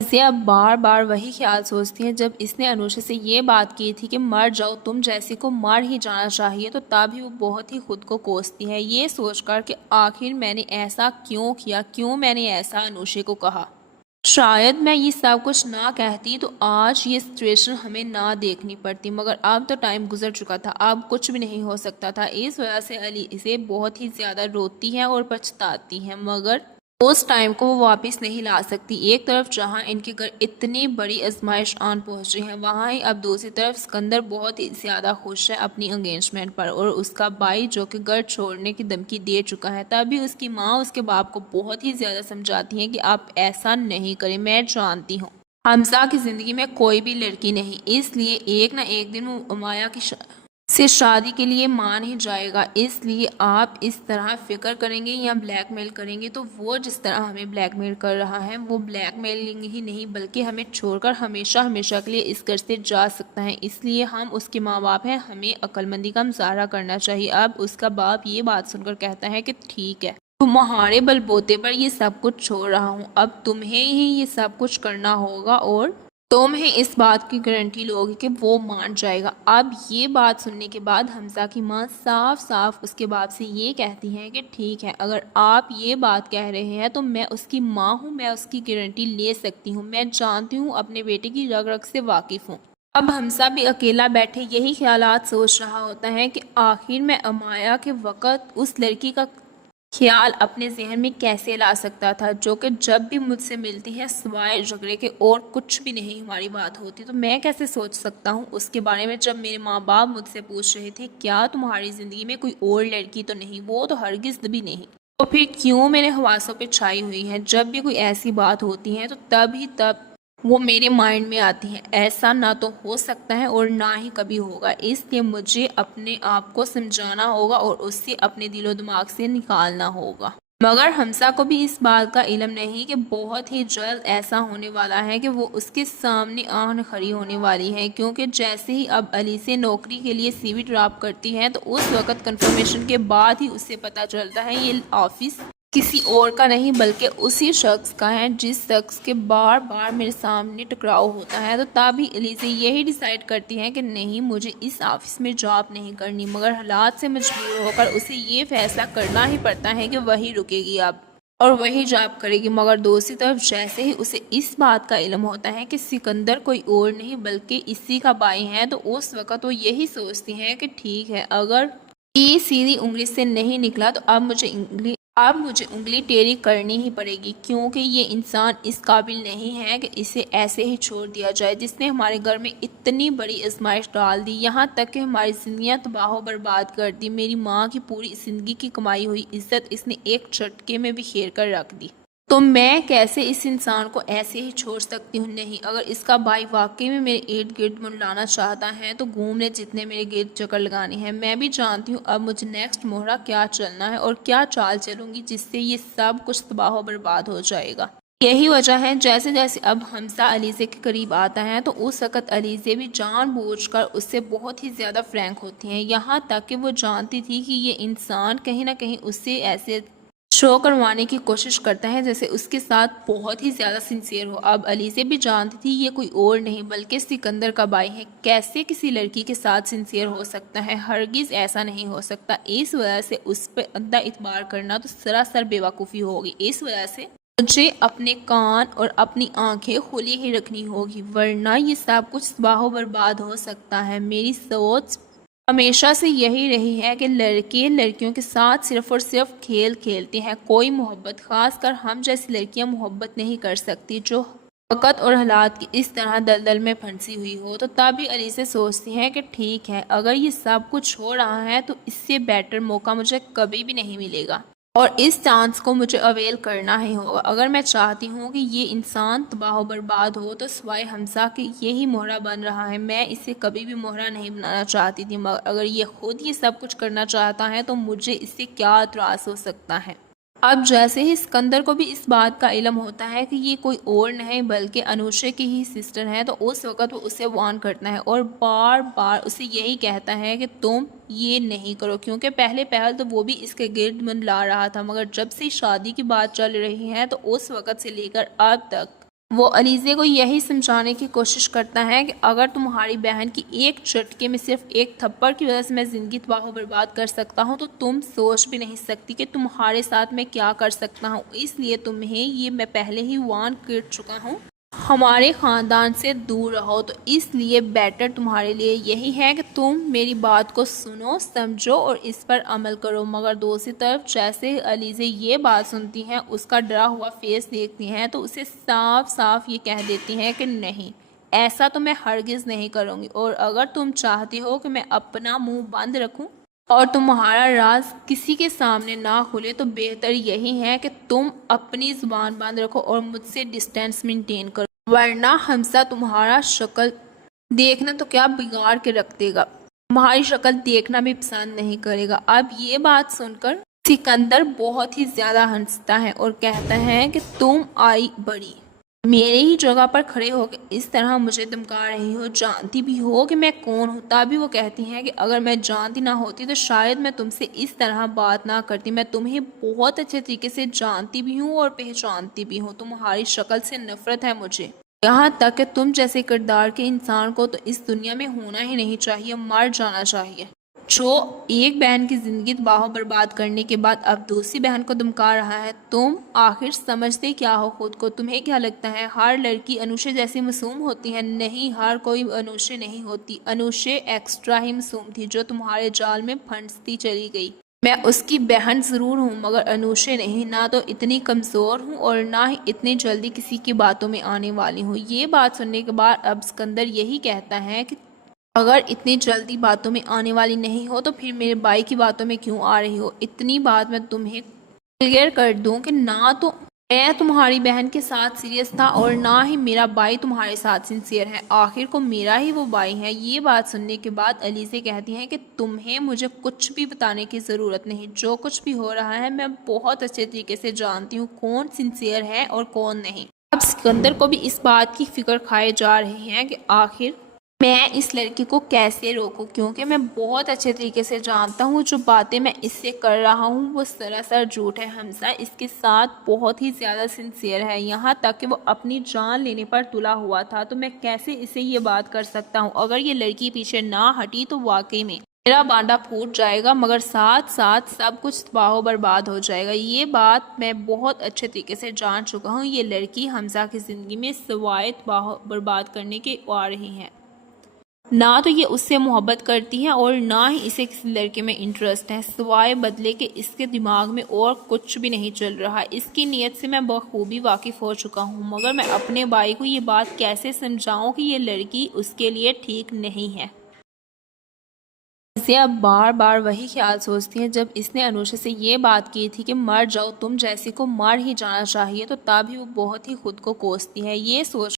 इसे अब बार बार वही ख्याल सोचती है जब इसने अनुषा से ये बात की थी कि मर जाओ, तुम जैसी को मर ही जाना चाहिए, तो तभी वो बहुत ही खुद को कोसती है ये सोचकर कि आखिर मैंने ऐसा क्यों किया, क्यों मैंने ऐसा अनुषा को कहा। शायद मैं ये सब कुछ ना कहती तो आज ये सिचुएशन हमें ना देखनी पड़ती, मगर अब तो टाइम गुजर चुका था, अब कुछ भी नहीं हो सकता था। इस वजह से अली इसे बहुत ही ज़्यादा रोती है और पछताती है, मगर उस टाइम को वो वापस नहीं ला सकती। एक तरफ जहाँ इनके घर इतनी बड़ी आजमाइश आन पहुँच रही है, वहाँ ही अब दूसरी तरफ सिकंदर बहुत ही ज़्यादा खुश है अपनी एंगेजमेंट पर, और उसका भाई जो कि घर छोड़ने की धमकी दे चुका है। तभी उसकी माँ उसके बाप को बहुत ही ज़्यादा समझाती है कि आप ऐसा नहीं करें, मैं जानती हूँ हमजा की ज़िंदगी में कोई भी लड़की नहीं, इसलिए एक ना एक दिन वो उमाया की से शादी के लिए मान ही जाएगा। इसलिए आप इस तरह फिक्र करेंगे या ब्लैकमेल करेंगे तो वो जिस तरह हमें ब्लैकमेल कर रहा है वो ब्लैकमेलिंग ही नहीं बल्कि हमें छोड़कर हमेशा हमेशा के लिए इस घर से जा सकता है। इसलिए हम उसके माँ बाप हैं, हमें अक्लमंदी का मुजाहरा करना चाहिए। अब उसका बाप ये बात सुनकर कहता है कि ठीक है, तुम्हारे बलबूते पर ये सब कुछ छोड़ रहा हूँ, अब तुम्हें ही ये सब कुछ करना होगा और तुम्हें इस बात की गारंटी लोगे कि वो मान जाएगा। अब ये बात सुनने के बाद हमजा की माँ साफ साफ उसके बाप से ये कहती है कि ठीक है, अगर आप ये बात कह रहे हैं तो मैं उसकी माँ हूँ, मैं उसकी गारंटी ले सकती हूँ, मैं जानती हूँ, अपने बेटे की रग रग से वाकिफ़ हूँ। अब हमजा भी अकेला बैठे यही ख्यालात सोच रहा होता है कि आखिर मैं अमाया के वक़्त उस लड़की का ख्याल अपने जहन में कैसे ला सकता था, जो कि जब भी मुझसे मिलती है सिवाय झगड़े के और कुछ भी नहीं हमारी बात होती। तो मैं कैसे सोच सकता हूँ उसके बारे में जब मेरे माँ बाप मुझसे पूछ रहे थे क्या तुम्हारी ज़िंदगी में कोई और लड़की तो नहीं, वो तो हरगिज़ भी नहीं। तो फिर क्यों मेरे हवासों पे छाई हुई है, जब भी कोई ऐसी बात होती है तो तब वो मेरे माइंड में आती है। ऐसा ना तो हो सकता है और ना ही कभी होगा, इसलिए मुझे अपने आप को समझाना होगा और उससे अपने दिलो दिमाग से निकालना होगा। मगर हमसा को भी इस बात का इल्म नहीं कि बहुत ही जल्द ऐसा होने वाला है कि वो उसके सामने आंख खड़ी होने वाली है, क्योंकि जैसे ही अब अली से नौकरी के लिए सीवी ड्रॉप करती है तो उस वक़्त कंफर्मेशन के बाद ही उससे पता चलता है ये ऑफिस किसी और का नहीं बल्कि उसी शख्स का है जिस शख्स के बार बार मेरे सामने टकराव होता है। तो तभी एलिज़ा यही डिसाइड करती है कि नहीं, मुझे इस ऑफिस में जॉब नहीं करनी, मगर हालात से मजबूर होकर उसे ये फैसला करना ही पड़ता है कि वही रुकेगी अब और वही जॉब करेगी। मगर दूसरी तरफ जैसे ही उसे इस बात का इल्म होता है कि सिकंदर कोई और नहीं बल्कि इसी का भाई है, तो उस वक़्त वो यही सोचती है कि ठीक है, अगर ये सीधी उंगली से नहीं निकला तो अब मुझे उंगली टेढ़ी करनी ही पड़ेगी, क्योंकि ये इंसान इस काबिल नहीं है कि इसे ऐसे ही छोड़ दिया जाए, जिसने हमारे घर में इतनी बड़ी आजमाइश डाल दी, यहाँ तक कि हमारी जिंदगियाँ तबाह बर्बाद कर दी। मेरी माँ की पूरी ज़िंदगी की कमाई हुई इज्जत इसने एक झटके में बिखेर कर रख दी। तो मैं कैसे इस इंसान को ऐसे ही छोड़ सकती हूँ। नहीं, अगर इसका भाई वाकई में मेरे इर्द गिर्द मुंडलाना चाहता है तो घूमने जितने मेरे गिर्द चक्कर लगाने हैं। मैं भी जानती हूँ अब मुझे नेक्स्ट मोहरा क्या चलना है और क्या चाल चलूँगी जिससे ये सब कुछ तबाह बर्बाद हो जाएगा। यही वजह है जैसे जैसे अब हमजा अलीज़े के करीब आता है तो उस वक़्त अलीज़े भी जानबूझकर उससे बहुत ही ज़्यादा फ्रैंक होती हैं, यहाँ तक कि वो जानती थी कि ये इंसान कहीं ना कहीं उससे ऐसे शो करवाने की कोशिश करता है जैसे उसके साथ बहुत ही ज़्यादा सिंसियर हो। अब अलीज़े भी जानती थी ये कोई और नहीं बल्कि सिकंदर का भाई है। कैसे किसी लड़की के साथ सिंसियर हो सकता है, हरगिज़ ऐसा नहीं हो सकता। इस वजह से उस पर अंधा इतबार करना तो सरासर बेवकूफ़ी होगी। इस वजह से मुझे अपने कान और अपनी आंखें खुली ही रखनी होगी, वरना ये सब कुछ तबाह बर्बाद हो सकता है। मेरी सोच हमेशा से यही रही है कि लड़के लड़कियों के साथ सिर्फ और सिर्फ खेल खेलते हैं, कोई मोहब्बत, खासकर हम जैसी लड़कियां मोहब्बत नहीं कर सकती जो वक़्त और हालात की इस तरह दलदल में फंसी हुई हो। तो तभी अली से सोचती हैं कि ठीक है, अगर ये सब कुछ हो रहा है तो इससे बेटर मौका मुझे कभी भी नहीं मिलेगा और इस चांस को मुझे अवेल करना ही होगा। अगर मैं चाहती हूँ कि ये इंसान तबाह बर्बाद हो तो सिवाय हमजा के यही मोहरा बन रहा है, मैं इसे कभी भी मोहरा नहीं बनाना चाहती थी, मगर अगर ये खुद ये सब कुछ करना चाहता है तो मुझे इससे क्या एतराज़ हो सकता है। अब जैसे ही सिकंदर को भी इस बात का इल्म होता है कि ये कोई और नहीं बल्कि अनुषा की ही सिस्टर है, तो उस वक़्त वो उसे वार्न करता है और बार बार उसे यही कहता है कि तुम ये नहीं करो, क्योंकि पहले पहल तो वो भी इसके गिर्द मन ला रहा था, मगर जब से शादी की बात चल रही है तो उस वक़्त से लेकर अब तक वो अलीज़े को यही समझाने की कोशिश करता है कि अगर तुम्हारी बहन की एक झटके में सिर्फ एक थप्पड़ की वजह से मैं ज़िंदगी तबाह बर्बाद कर सकता हूँ तो तुम सोच भी नहीं सकती कि तुम्हारे साथ मैं क्या कर सकता हूँ। इसलिए तुम्हें ये मैं पहले ही वार्न कर चुका हूँ, हमारे ख़ानदान से दूर रहो। तो इसलिए बेटर तुम्हारे लिए यही है कि तुम मेरी बात को सुनो, समझो और इस पर अमल करो। मगर दूसरी तरफ जैसे अलीज़े ये बात सुनती हैं, उसका डरा हुआ फेस देखती हैं तो उसे साफ साफ ये कह देती हैं कि नहीं, ऐसा तो मैं हरगिज़ नहीं करूँगी। और अगर तुम चाहती हो कि मैं अपना मुंह बंद रखूँ और तुम्हारा राज किसी के सामने ना खुले तो बेहतर यही है कि तुम अपनी जुबान बंद रखो और मुझसे डिस्टेंस मेंटेन करो, वरना हमसा तुम्हारा शक्ल देखना तो क्या बिगाड़ के रख देगा, तुम्हारी शक्ल देखना भी पसंद नहीं करेगा। अब ये बात सुनकर सिकंदर बहुत ही ज्यादा हंसता है और कहता है कि तुम आई बड़ी मेरे ही जगह पर खड़े होकर इस तरह मुझे धमका रही हो, जानती भी हो कि मैं कौन हूँ। तभी वो कहती हैं कि अगर मैं जानती ना होती तो शायद मैं तुमसे इस तरह बात ना करती। मैं तुम्हें बहुत अच्छे तरीके से जानती भी हूँ और पहचानती भी हूँ, तुम्हारी शक्ल से नफरत है मुझे, यहाँ तक कि तुम जैसे किरदार के इंसान को तो इस दुनिया में होना ही नहीं चाहिए, मर जाना चाहिए। जो एक बहन की जिंदगी तबाह बर्बाद करने के बाद अब दूसरी बहन को धमका रहा है। तुम आखिर समझते क्या हो खुद को? तुम्हें क्या लगता है हर लड़की अनुषे जैसी मासूम होती है? नहीं, हर कोई अनुषे नहीं होती। अनुषे एक्स्ट्रा ही मासूम थी जो तुम्हारे जाल में फंसती चली गई। मैं उसकी बहन ज़रूर हूँ मगर अनुषे नहीं, ना तो इतनी कमज़ोर हूँ और ना ही इतनी जल्दी किसी की बातों में आने वाली हूँ। ये बात सुनने के बाद अब सिकंदर यही कहता है कि अगर इतनी जल्दी बातों में आने वाली नहीं हो तो फिर मेरे भाई की बातों में क्यों आ रही हो? इतनी बात मैं तुम्हें क्लियर कर दूं कि ना तो मैं तुम्हारी बहन के साथ सीरियस था और ना ही मेरा भाई तुम्हारे साथ सिंसियर है, आखिर को मेरा ही वो भाई है। ये बात सुनने के बाद अलीज़े कहती हैं कि तुम्हें मुझे कुछ भी बताने की ज़रूरत नहीं, जो कुछ भी हो रहा है मैं बहुत अच्छे तरीके से जानती हूँ कौन सिंसियर है और कौन नहीं। अब सिकंदर को भी इस बात की फिक्र खाए जा रही है कि आखिर मैं इस लड़की को कैसे रोकूं, क्योंकि मैं बहुत अच्छे तरीके से जानता हूँ जो बातें मैं इससे कर रहा हूँ वो सरासर झूठ है। हमसा इसके साथ बहुत ही ज़्यादा सिंसियर है, यहाँ तक कि वो अपनी जान लेने पर तुला हुआ था। तो मैं कैसे इसे ये बात कर सकता हूँ? अगर ये लड़की पीछे ना हटी तो वाकई में मेरा बांडा फूट जाएगा, मगर साथ साथ सब कुछ तबाह बर्बाद हो जाएगा। ये बात मैं बहुत अच्छे तरीके से जान चुका हूँ। ये लड़की हमसा की ज़िंदगी में सवाए तबाह बर्बाद करने के आ रही है। ना तो ये उससे मोहब्बत करती है और ना ही इसे किसी लड़के में इंटरेस्ट है, सिवाय बदले के इसके दिमाग में और कुछ भी नहीं चल रहा। इसकी नीयत से मैं बखूबी वाकिफ़ हो चुका हूँ, मगर मैं अपने भाई को ये बात कैसे समझाऊं कि ये लड़की उसके लिए ठीक नहीं है। इसे अब बार बार वही ख्याल सोचती है जब इसने अनुषा से ये बात की थी कि मर जाओ तुम जैसी को मर ही जाना चाहिए, तो तभी वो बहुत ही खुद को कोसती है। ये सोच